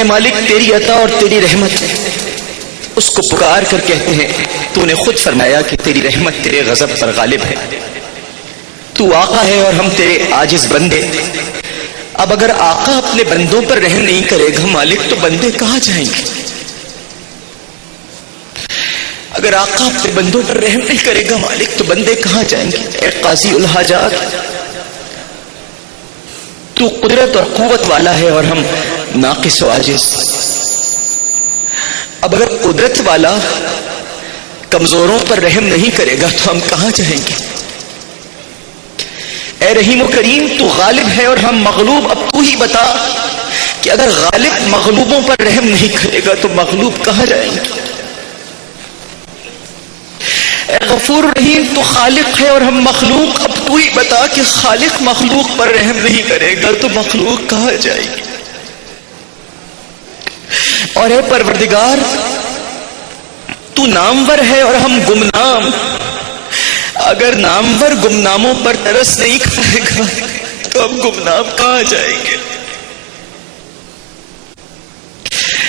اے مالک تیری عطا اور تیری رحمت اس کو پکار کر کہتے ہیں، تو نے خود فرمایا کہ تیری رحمت تیرے غضب پر غالب ہے، تو آقا ہے اور ہم تیرے عاجز بندے۔ اب اگر آقا اپنے بندوں پر رحم نہیں کرے گا مالک تو بندے کہاں جائیں گے؟ اگر آقا اپنے بندوں پر رحم نہیں کرے گا مالک تو بندے کہاں جائیں گے؟ اے قاضی الحاجات، تو قدرت اور قوت والا ہے اور ہم ناقص و عاجز۔ اب اگر قدرت والا کمزوروں پر رحم نہیں کرے گا تو ہم کہاں جائیں گے؟ اے رحیم و کریم تو غالب ہے اور ہم مغلوب، اب تو ہی بتا کہ اگر غالب مغلوبوں پر رحم نہیں کرے گا تو مغلوب کہاں جائیں گے؟ اے غفور رحیم تو خالق ہے اور ہم مخلوق، اب تو ہی بتا کہ خالق مخلوق پر رحم نہیں کرے گا تو مخلوق کہاں جائے گی؟ اور اے پروردگار تو نامور ہے اور ہم گمنام، اگر نامور گمناموں پر ترس نہیں کھائے گا تو ہم گمنام کہاں جائیں گے؟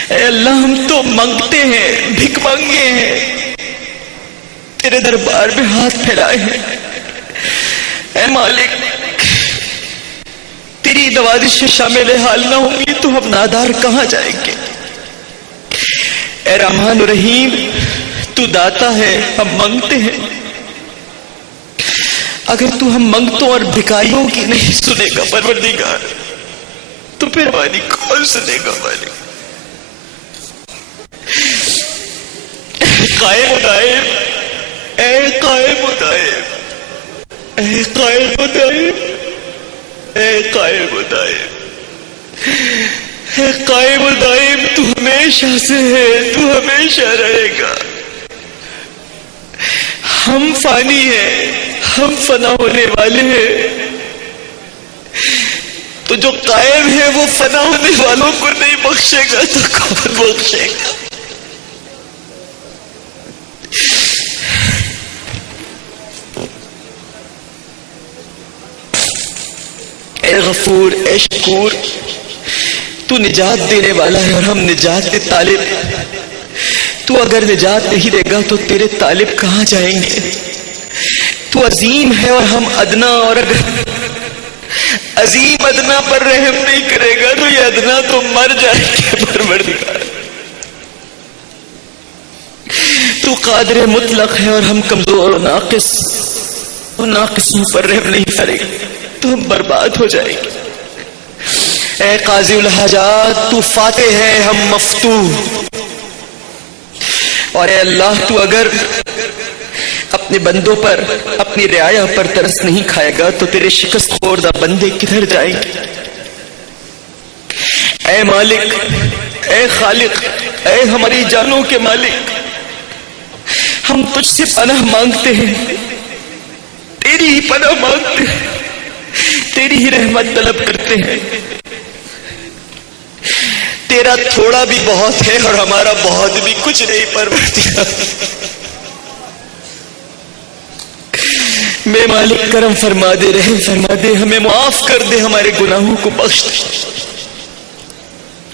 اے اللہ ہم تو منگتے ہیں، بھیک مانگے ہیں، تیرے دربار میں ہاتھ پھیلائے ہیں۔ اے مالک تیری نوازش شامل حال نہ ہوگی تو ہم نادار کہاں جائیں گے؟ اے رحمان رحیم تو داتا ہے، ہم منگتے ہیں، اگر تو ہم منگتوں اور بھکاریوں کی نہیں سنے گا پروردگار تو پھر ہماری کون سنے گا مالک؟ اے قائم و دائم، اے قائم و دائم، اے قائم و دائم، اے قائم و دائم، اے قائم و دائم تو ہمیشہ سے ہے، تو ہمیشہ رہے گا۔ ہم فانی ہیں، ہم فنا ہونے والے ہیں، تو جو قائم ہے وہ فنا ہونے والوں کو نہیں بخشے گا تو کون بخشے گا؟ اے غفور، اے شکور تو نجات دینے والا ہے اور ہم نجات کے طالب، تو اگر نجات نہیں دے گا تو تیرے طالب کہاں جائیں گے؟ تو عظیم ہے اور ہم ادنا، اور اگر عظیم ادنا پر رحم نہیں کرے گا تو یہ ادنا تو مر جائے گا پروردگار۔ تو قادر مطلق ہے اور ہم کمزور و ناقص، تو ناقصوں پر رحم نہیں کرے گا تو ہم برباد ہو جائیں گے۔ اے قاضی الحاجات تو فاتح ہے، ہم مفتوح، اور اے اللہ تو اگر اپنے بندوں پر، اپنی رعایا پر ترس نہیں کھائے گا تو تیرے شکست خوردہ بندے کدھر جائیں گے؟ اے مالک، اے خالق، اے ہماری جانوں کے مالک، ہم تجھ سے پناہ مانگتے ہیں، تیری ہی پناہ مانگتے ہیں، تیری ہی رحمت طلب کرتے ہیں۔ تیرا تھوڑا بھی بہت ہے اور ہمارا بہت بھی کچھ نہیں پروردگار۔ میں مالک کرم فرما دے، رحم فرما دے، ہمیں معاف کر دے، ہمارے گناہوں کو بخش دے۔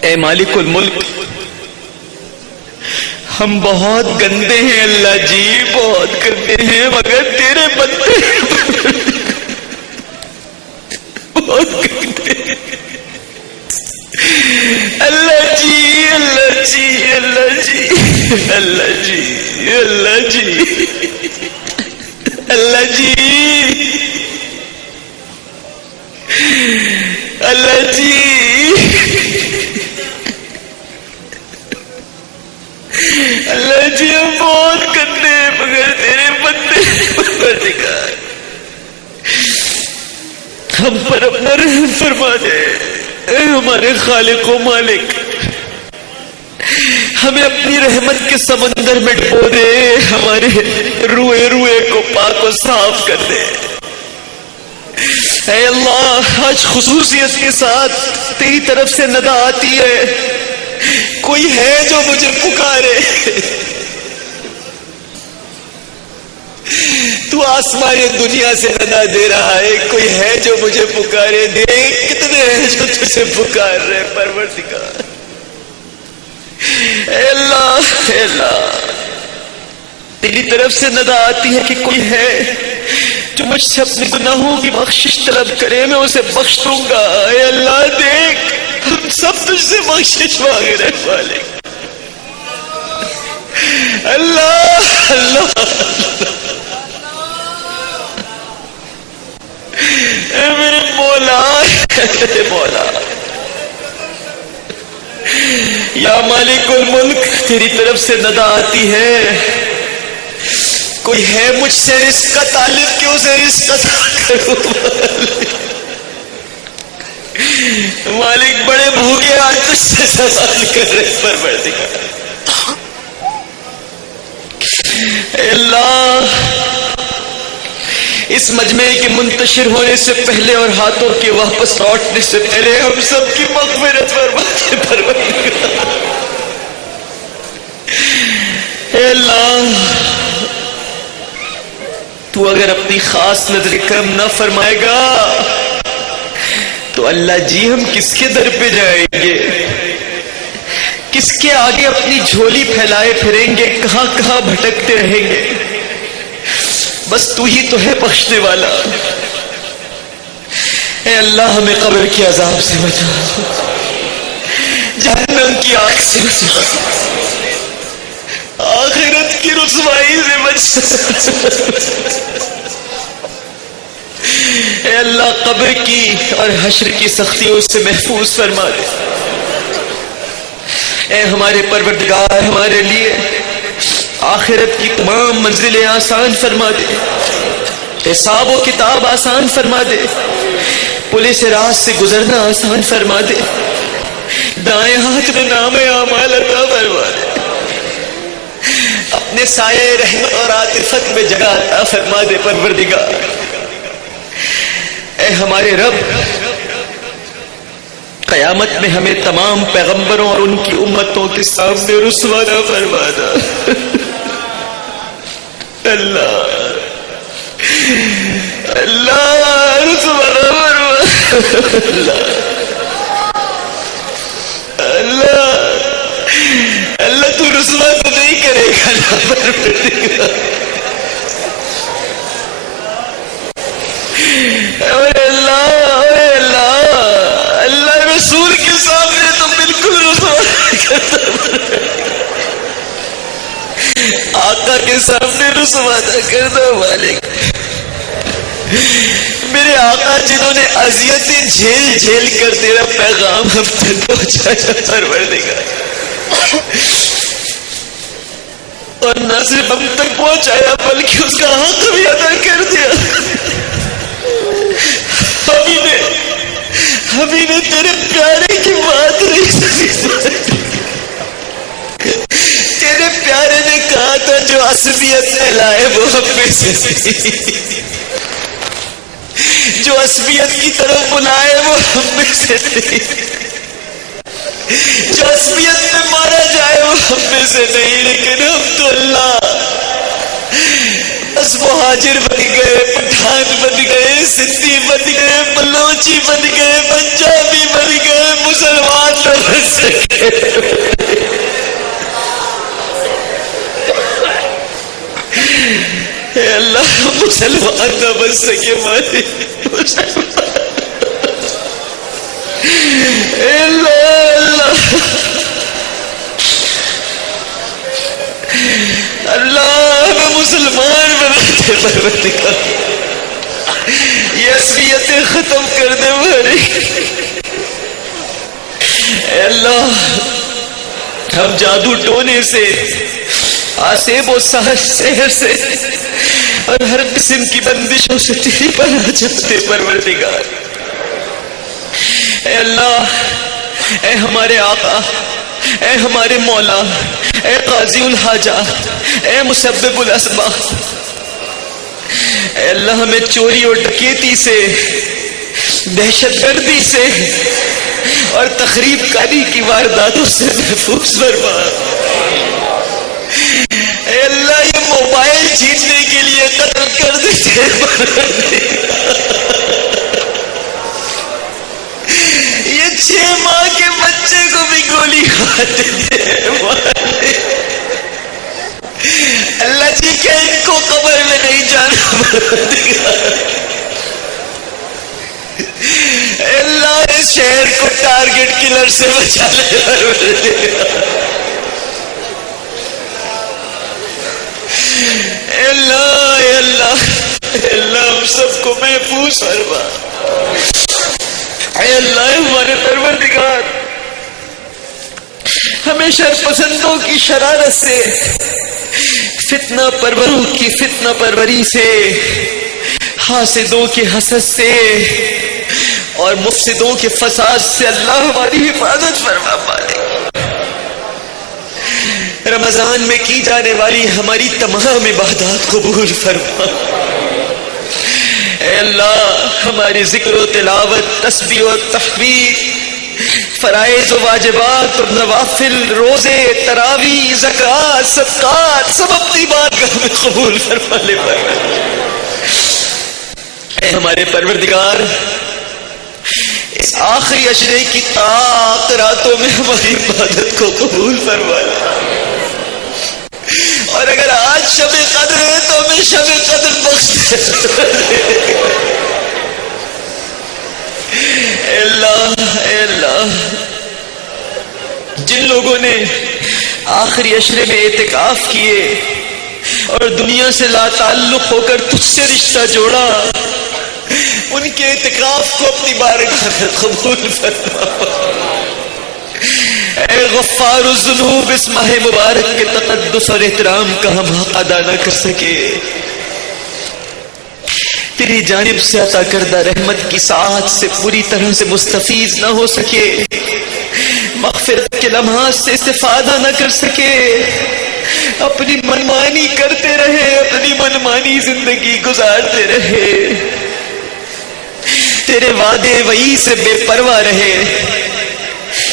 اے مالک الملک ہم بہت گندے ہیں اللہ جی، بہت گندے ہیں، مگر تیرے بندے بہت گندے ہیں۔ اللہ جی، اللہ جی، اللہ جی، اللہ جی، اللہ جی، اللہ جی، اللہ جی، اللہ جی ہم بہت گندے ہیں مگر تیرے بندے پروردگار، ہم پر اپنا رحم فرما دے۔ اے ہمارے خالق و مالک ہمیں اپنی رحمت کے سمندر میں ڈبو دے، ہمارے روئے روئے کو پاک و صاف کر دے۔ اے اللہ آج خصوصیت کے ساتھ تیری طرف سے ندا آتی ہے، کوئی ہے جو مجھے پکارے، تو آسمان دنیا سے ندا دے رہا ہے، کوئی ہے جو مجھے پکارے، دیکھ کتنے ہیں جو تجھے پکار رہے پروردگار۔ اے اللہ تیری طرف سے ندا آتی ہے کہ کوئی ہے جو مجھ سے اپنے گناہوں کی بخشش طلب کرے، میں اسے بخش دوں گا۔ اے اللہ دیکھ ہم سب تجھ سے بخشش مانگ رہے مالک۔ اللہ اللہ اے میرے مولا، اے مولا یا مالک الملک، تیری طرف سے ندا آتی ہے کوئی ہے مجھ سے رزق کا طالب کہ اسے رزق عطا کرو۔ مالک بڑے بھوکے آج تجھ سے سوال کر رہے پروردگار۔ اے اللہ اس مجمع کے منتشر ہونے سے پہلے اور ہاتھوں کے واپس لوٹنے سے پہلے ہم سب کی مغفرت فرما دے پروردگار۔ اے اللہ تو اگر اپنی خاص نظر کرم نہ فرمائے گا تو اللہ جی ہم کس کے در پہ جائیں گے، کس کے آگے اپنی جھولی پھیلائے پھریں گے، کہاں کہاں بھٹکتے رہیں گے۔ بس تو ہی تو ہے بخشنے والا۔ اے اللہ ہمیں قبر کے عذاب سے بچا، جہنم کی آگ سے بچا، آخرت کی رسوائی سے بچا۔ اے اللہ قبر کی اور حشر کی سختیوں سے محفوظ فرما دے۔ اے ہمارے پروردگار ہمارے لیے آخرت کی تمام منزلیں آسان فرما دے، حساب و کتاب آسان فرما دے، پولیس راز سے گزرنا آسان فرما دے، دائیں ہاتھ میں نام اعمال عطا فرما دے، اپنے سایہ رحمت اور عاطفت میں جگہ عطا فرما دے پروردگار۔ اے ہمارے رب قیامت میں ہمیں تمام پیغمبروں اور ان کی امتوں کے سامنے رسوا نہ فرمانا۔ اللہ اللہ رسوا نہ فرمانا۔ اللہ اللہ تو رسوا تو نہیں کرے گا نا پروردگار۔ رسول کے سامنے تو بالکل رسوا کرتا، آقا کے سامنے رسوا نہ کرنا مالک۔ میرے آقا جنہوں نے اذیتیں جھیل جھیل کر تیرا پیغام ہم تک پہنچایا پروردگار، اور نہ صرف ہم تک پہنچایا بلکہ اس کا حق بھی ادا کر دیا۔ ہمیں نے تیرے پیارے کی بات نہیں سنی، تیرے پیارے نے کہا تھا جو عصبیت میں لائے وہ ہم میں سے نہیں، جو عصبیت کی طرف بلائے وہ ہم میں سے نہیں، جو عصبیت میں مارا جائے وہ ہم میں سے نہیں، لیکن ہم تو اللہ بس مہاجر بن گئے، پٹھان بن گئے، سندھی بن گئے، بلوچی بن گئے، پنجابی بن گئے، مسلمان نہ بن سکے۔ اے اللہ مسلمان نہ بن سکے مالک، اے اللہ اللہ ہمیں مسلمان بناتے پروردگار، یہ عصبیتیں ختم کر دے ہماری۔ اے اللہ ہم جادو ٹونے سے، آسیب و سحر سے اور ہر قسم کی بندشوں سے تیری پناہ چاہتے پروردگار۔ اے اللہ اے ہمارے آقا، اے ہمارے مولا، اے قاضی الحاجات، اے مسبب الاسباب، اے اللہ ہمیں چوری اور ڈکیتی سے، دہشت گردی سے اور تخریب کاری کی وارداتوں سے محفوظ فرما۔ اے اللہ یہ موبائل چھیننے کے لیے قتل کر دیتے، یہ 6 ماہ کے بچے کو بھی گولی کھا دیتے، کہ ان کو قبر میں نہیں جانا پڑتا. اللہ اس شہر کو ٹارگٹ کلر سے بچا لے. اللہ اللہ اللہ ہم سب کو محفوظ فرما. اے اللہ ہمارے پروردگار ہمیں شر پسندوں کی شرارت سے، فتنہ پروروں کی فتنہ پروری سے، حاسدوں کے حسد سے اور مفسدوں کے فساد سے اللہ ہماری حفاظت فرما. پائے رمضان میں کی جانے والی ہماری تمام عبادات قبول فرما. اے اللہ ہماری ذکر و تلاوت، تسبیح و تحمید، فرائض و واجبات اور نوافل، روزے، تراویح، زکوٰۃ، صدقات سب اپنی بارگاہ میں قبول فرما لے. اے ہمارے پروردگار اس آخری عشرے کی طاق راتوں میں ہماری عبادت کو قبول فرما لے. اور اگر آج شب قدر ہے تو ہمیں شب قدر بخش دے. اے اللہ جن لوگوں نے آخری عشرے میں اعتکاف کیے اور دنیا سے لا تعلق ہو کر تجھ سے رشتہ جوڑا، ان کے اعتکاف کو اپنی بارگاہ میں قبول فرما. اے غفار الذنوب اس ماہ مبارک کے تقدس اور احترام کا ہم حق ادا نہ کر سکے، تیری جانب سے عطا کردہ رحمت کی ساعت سے پوری طرح سے مستفیض نہ ہو سکے، مغفرت کے لمحات سے استفادہ نہ کر سکے، اپنی منمانی کرتے رہے، اپنی منمانی زندگی گزارتے رہے، تیرے وعدے وعید سے بے پرواہ رہے،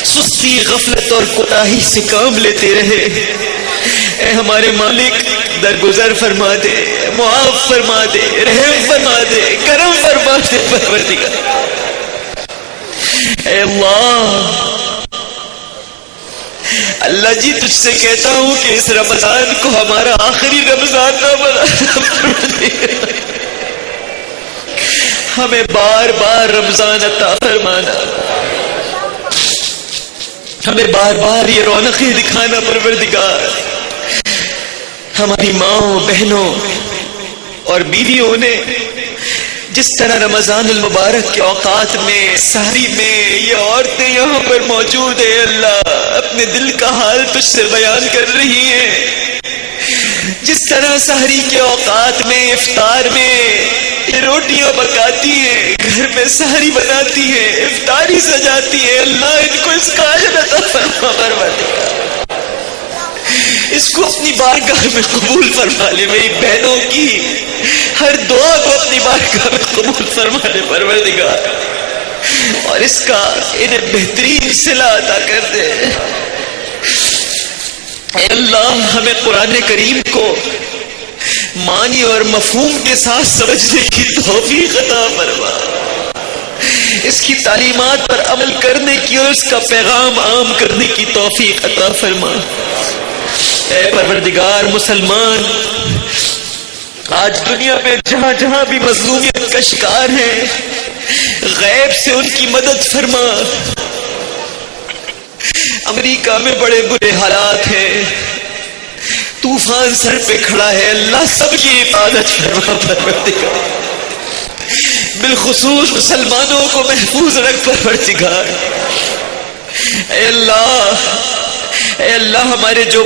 سستی، غفلت اور کوتاہی سے کام لیتے رہے. اے ہمارے مالک درگزر فرما دے، معاف فرما دے، رحم فرما دے، کرم فرما دے پروردگار. اے اللہ جی تجھ سے کہتا ہوں کہ اس رمضان کو ہمارا آخری رمضان نہ بنا. ہمیں بار بار رمضان عطا فرمانا، ہمیں بار بار یہ رونقیں دکھانا پروردگار. ہماری ماں، بہنوں اور بیویوں نے جس طرح رمضان المبارک کے اوقات میں، سحری میں یہ عورتیں یہاں پر موجود ہیں، اللہ اپنے دل کا حال تجھ سے بیان کر رہی ہیں. جس طرح سحری کے اوقات میں، افطار میں یہ روٹیاں پکاتی ہیں، گھر میں سحری بناتی ہیں، افطاری سجاتی ہیں، اللہ ان کو اس کا اجر عطا فرما پروردگار. اس کو اپنی بارگاہ میں قبول فرما لے. میری بہنوں کی ہر دعا کو اپنی بارگاہ میں قبول فرما لے پروردگار، اور اس کا انہیں بہترین صلہ عطا کر دے. اے اللہ ہمیں قرآن کریم کو معنی اور مفہوم کے ساتھ سمجھنے کی توفیق عطا فرما، اس کی تعلیمات پر عمل کرنے کی اور اس کا پیغام عام کرنے کی توفیق عطا فرما. اے پروردگار مسلمان آج دنیا میں جہاں جہاں بھی مظلومیت کا شکار ہیں، غیب سے ان کی مدد فرما. امریکہ میں بڑے برے حالات ہیں، طوفان سر پہ کھڑا ہے، اللہ سب کی حفاظت فرما پروردگار. بالخصوص مسلمانوں کو محفوظ رکھ پروردگار. اے اللہ ہمارے جو